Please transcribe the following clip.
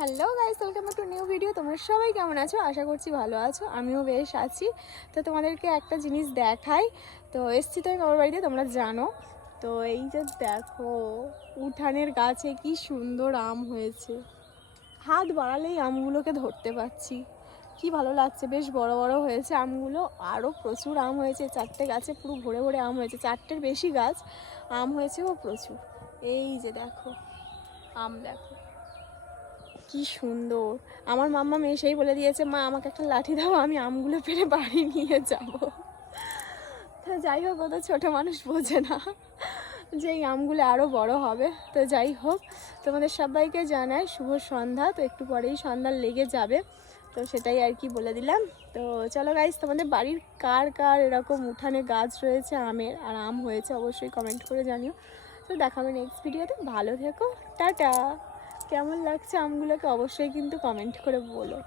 Hello guys, welcome to new video. তোমরা সবাই কেমন আছো? আশা করছি ভালো আছো, আমিও বেশ আছি। তো তোমাদেরকে একটা জিনিস দেখাই। তো এসছি তো আমি আমার বাড়িতে, তোমরা জানো। তো এই যে দেখো, উঠানের গাছে কি সুন্দর আম হয়েছে। হাত বাড়ালেই আমগুলোকে ধরতে পারছি, কি ভালো লাগছে। বেশ বড় বড় হয়েছে আমগুলো, আরও প্রচুর আম হয়েছে। 4টে গাছে পুরো ভরে ভরে আম হয়েছে, 4টের বেশি গাছ আম হয়েছেও প্রচুর। এই যে দেখো আম, দেখো কি সুন্দর। আমার মাম্মা এসেই বলে দিয়েছে, মা আমাকে একটা লাঠি দাও, আমি আমগুলো পেড়ে বাড়ি নিয়ে যাব। তো যাই হোক, ও তো ছোটো মানুষ, বোঝে না যে এই আমগুলো আরও বড় হবে। তো যাই হোক, তোমাদের সবাইকে জানাই শুভ সন্ধ্যা। তো একটু পরেই সন্ধ্যা লেগে যাবে, তো সেটাই আর কি বলে দিলাম। তো চলো গাইস, তোমাদের বাড়ির কার কার এরকম উঠানে গাছ রয়েছে আমের আর আম হয়েছে অবশ্যই কমেন্ট করে জানিও। তো দেখাবে নেক্সট ভিডিওতে, ভালো থেকো, টাটা। কেমন লাগছে আমগুলোকে অবশ্যই কিন্তু কমেন্ট করে বলো।